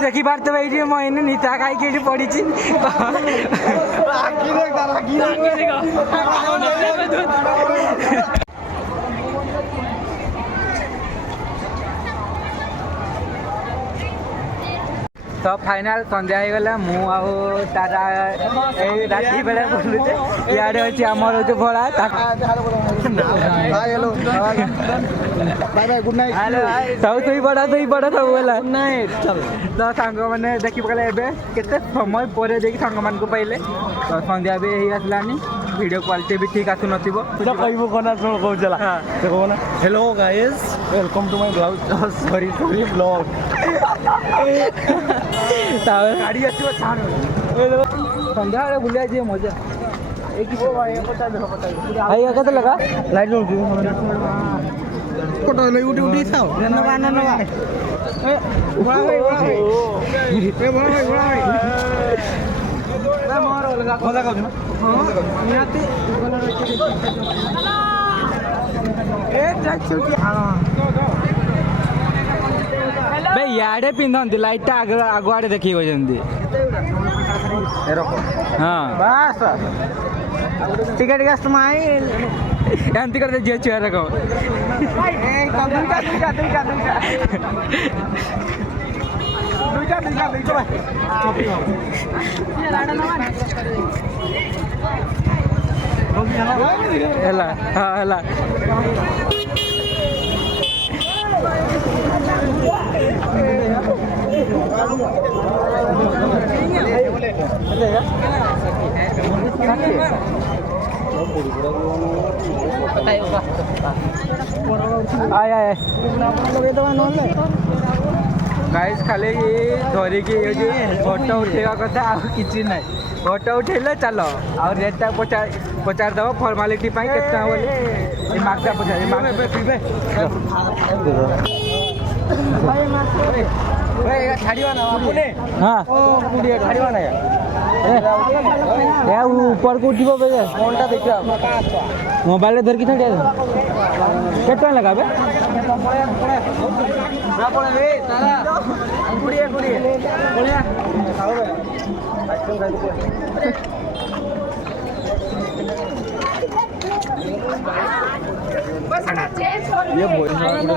देखी पार्थे ये मैंने नीता खाई पड़ी तो फाइनाल संध्या हो गला तारा राति बेले बुलुचे इे अच्छी आमर हूँ भड़ा सब तुई बड़ा सब गला तो सांग मैंने देखी पकड़े एवं केते समय पर सांग मान पाइले तो संध्या भी हो आसलानी वीडियो क्वालिटी भी ठीक आसु नथिबो कहबो कोना सुन कहला से कहना hello guys welcome to my blog sorry blog गाड़ी आसो छाण संध्या बेले बुलिया जी मजा भाई केते लगा लाइट जलु फोटो ले उठी उठी थाओ नवा नवा ए बड़ा भाई मोर लगा मजा खाऊ ना हां नियाती ए ट्रैक छुटी हां बे याडे पिंधंती लाइट आगुआड़े देखी गजंती हाँ बस टिकट गस्त माई एंती करते जे चेहरा को हेला हाँ हेला आए गाइस खाली धरिकी फोटो उठेगा कथा कि ना फोटो उठेले चलो और रेटा पचार दब फॉर्मालिटी केतना बोले मार्कटा पचार हाँ ऊपर को उठो कौनटा देखा मोबाइल धरिकी छाड़िया केत लगा ये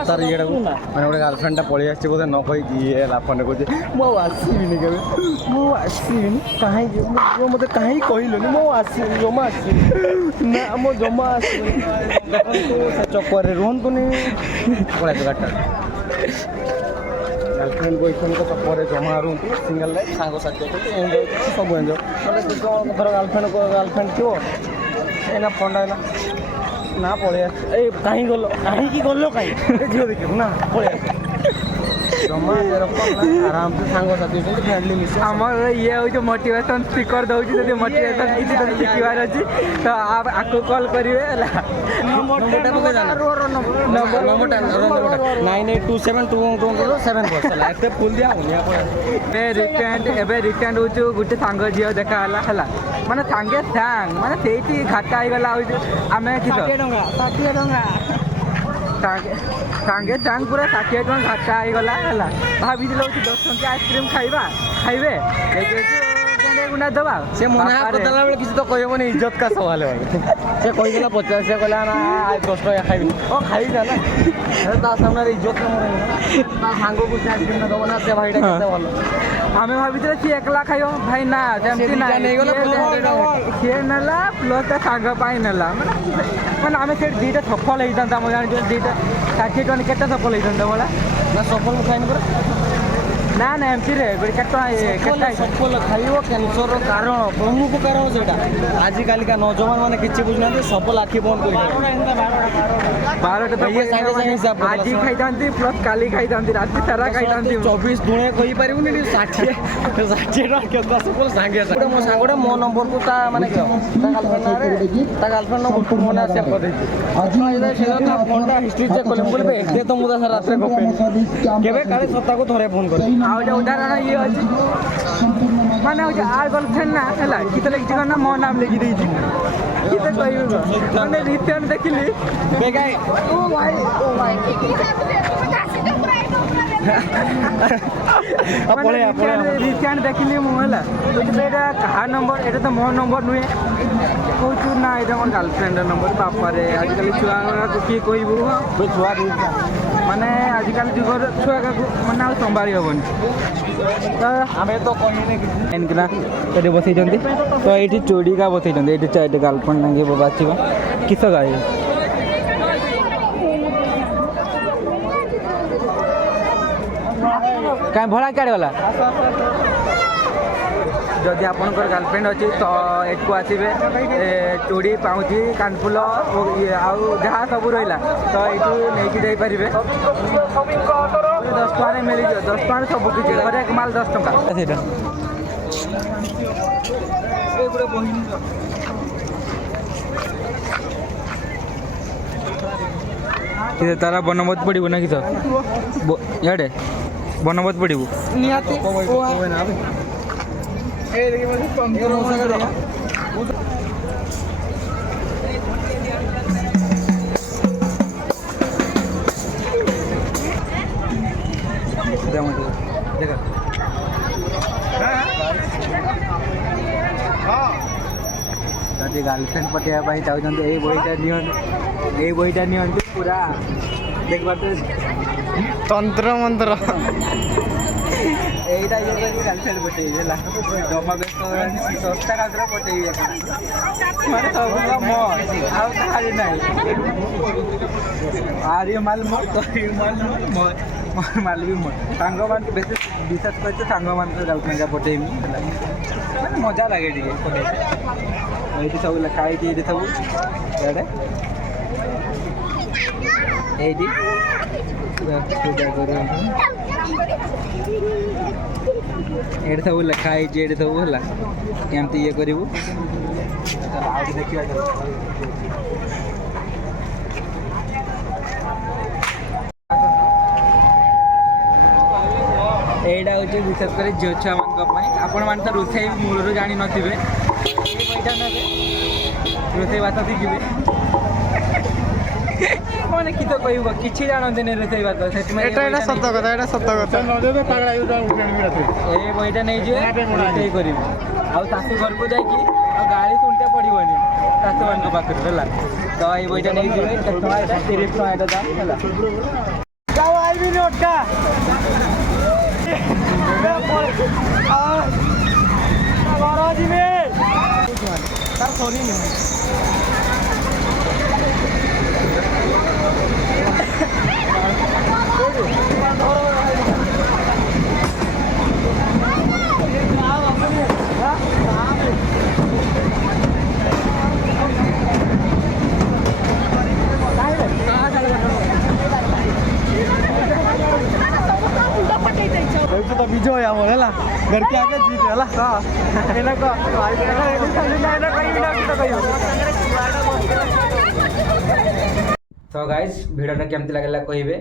तार ये मैंने गोटे गर्लफ्रेंड पलि आसी बोधे न कही ये लाफन कहे मुझे आसबिनी के आसबिनी कहीं मत कहीं कहलुनि मो आसबिनी जमा आसबिनी ना मो जमा आसबिनी चक्कर रुहतुनि पड़ा गाटा गर्लफ्रेंड बॉयफ्रेंड को चक्कर जमा रुहतु सिंगल लाइफ सांग साथी एंजॉय सब एंजॉय धर गर्लफ्रेंड थो एना फंडा ना पलि कहीं गल कहीं गल कहीं झील देखू ना पलि जमा आराम से सांग साथी फ्रेंडली मिस आमर ये हूँ मोटिवेशन स्पीकर दौर जो मोटिवेशन किसी शिखार अच्छी तो आप आपको कॉल करेंगे 98272277 फुल दिया रिटेंड हो गोटे सांग झील देखा है माने सांगे सांग माने से घाटा होगला आम सांगे सांग पूरा 60 टଙ୍କା घाटा होगला भाभी 10 टଙ୍କା आइसक्रीम खाइबा खाइबे गुना दबा से मना करदेला बेले किसी तो कहबनी इज्जत का सवाल है से कहला 50 से कहला ना 10 टଙ୍କା खाइबी ओ खाइ जा ना ता सामने इज्जत न मोरे ता सांगो को आइसक्रीम न दबो ना से भाईटा केते भलो हमें भाभी सी एकला खाइयो भाई ना सेमती ना नहीं गला के नला प्लस सांग पाई नला माने हमें से दीटा सफल होइता म जान जो दीटा 60 टଙ୍କା केते सफल होइता बोला ना सफल खाइन पर ना ना एमती रे सफल खाइब कैंसर कारण प्रमुख कारण से आजिकल का नौजवान मैंने किसी बुझना सफल आखि बंद कर 12 आज खाई प्लस काली खाई राति सारा खाई 24 दुणे कही पारे 60 टଙ୍କା सफल सांगे मो सांगटा मो नंबर को माने गर्लफ्रेंड नंबर को मोना सेव कर फोनटा हिस्ट्री चेक कले बोले एते तो मुदा रात गपे केबे काले सप्ताह को थरे फोन करे उदाहरण ये अच्छी माने आर गर्लफ्रेंड ना है कित लिखी ना मो नाम लिखी देती कित कह रिटर्न देखिली ରିସେଣ୍ଟ ଦେଖିଲି ମୁଁ ହେଲା ଏଇଟା କାହା ନମ୍ବର ଏଇଟା ତ ମୋ ନମ୍ବର ନୁହେଁ କହୁଛୁ ନା ଏଇଟା ମୋର ଗାର୍ଲଫ୍ରେଣ୍ଡର ନମ୍ବର ବାପାରେ ଆଜିକାଲି ଛୁଆଙ୍କୁ କିଏ କହିବୁ ଛୁଆ ମାନେ ଆଜିକାଲି ଯୁଗର ଛୁଆ କାହାକୁ ମାନେ ଆଉ ସମ୍ଭାଳି ହେବନି ତ ଆମେ ତ କହିନି କାହିଁକିନା ଏଠି ବସେଇଛନ୍ତି ତ ଏଇଠି ଚୋଡ଼ିକା ବସେଇଛନ୍ତି ଏଇଠି ଚାରିଟା ଗାର୍ଲଫ୍ରେଣ୍ଡ ନାଙ୍ଗେ ବାଛିବା କିସ ଗାଈ କାଇଁ ଭଡ଼ା କାଢ଼ି ଗଲା ଯଦି ଆପଣଙ୍କର ଗାର୍ଲଫ୍ରେଣ୍ଡ ଅଛି ତ ଏଠୁ ଆସିବେ ଚୁଡ଼ି ପାଉଁଜି କାନଫୁଲ ଆଉ ଯାହା ସବୁ ରହିଲା ତ ଏଇଠୁ ନେଇକି ଯାଇପାରିବେ 10 ଟଙ୍କାରେ ମିଳିଯିବ 10 ଟଙ୍କାରେ ସବୁ କିଛି ହରେକ ମାଲ 10 ଟଙ୍କା ସେଇଟା ତାରା ବନବତ ପଡ଼ିବୁ ନା କିସ ଇଆଡ଼େ ବନବତ ପଡ଼ିବୁ ନିହାତି ଯଦି ଗାର୍ଲଫ୍ରେଣ୍ଡ ପଠାଇବା ପାଇଁ ଚାହୁଁଛନ୍ତି ଏଇ ବହିଟା ନିଅନ୍ତୁ ପୁରା ଦେଖିପାରୁଥିବେ ତନ୍ତ୍ର ମନ୍ତ୍ର এইটা ইয়ে করে গার্লফ্রেন্ড পটেইবে ହେଲା ଜମା ବ୍ୟସ୍ତ ଶସ୍ତା କାଗରେ ପଟେଇବେ ମାନେ ସବୁ ମୋ ଆଉ କାହାରି ନାହିଁ ଆରେ ମାଲ ମୋ ମାଲ ବି ମୋ ସାଙ୍ଗମାନେ ବେଶୀ ବିଶ୍ୱାସ କରିଛୁ ସାଙ୍ଗମାନଙ୍କ ଗାର୍ଲଫ୍ରେଣ୍ଡ ପଟେଇବି ହେଲା ମାନେ ମଜା ଲାଗେ ଟିକେ ପଟେଇବେ ଏଇଠି ସବୁ ଲେଖା ହେଇଛି ଏଇଠି ସବୁ ଇଆଡ଼େ ଏଇଠି ଏଇଠି ସବୁ ଲେଖା ହେଇଛି ଏଇଠି ସବୁ ହେଲା କେମିତି ଇଏ କରିବୁ ଆଉ ଦେଖିବା এইটা হচ্ছে বিশেষ করে ঝিও ছুয়াମାନଙ୍କ ପାଇଁ ଆପଣମାନେ ତ ରୋଷେଇ ମୂଳରୁ ଜାଣିନଥିବେ ଏଇଟା ନେବେ ରୋଷେଇ ବାସ ଶିଖିବେ ମାନେ କି ତ କହିବ କିଛି ଜାଣନ୍ତିନି ରୋଷେଇ ବାସ ସେଥିପାଇଁ ଏଇଟା ସତ କଥା ଏ ବହିଟା ନେଇଯିବେ ରୋଷେଇ କରିବେ ଆଉ ଶାଶୁ ଘରକୁ ଯାଇକି ଆଉ ଗାଳି ଶୁଣିତେ ପଡ଼ିବନି ଶାଶୁମାନଙ୍କ ପାଖରୁ ହେଲା ତ ଏଇ ବହିଟା ନେଇଯିବେ କେତେ ଟଙ୍କା ଏଇଟା 30 ଟଙ୍କା ଏଇଟା ଦାମ ହେଲା ଯାଉ ଆଇବିନି ଅଟକା ଘର ଯିବେ ତାର ସରିନି तो विजय आम है घर के आगे जीत है तो गाइस भिडियोटा केमती लगला कहिबे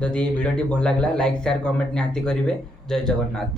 जदि भिडियोटी भल लगला लाइक शेयर कमेंट निहाती करिवे जय जगन्नाथ।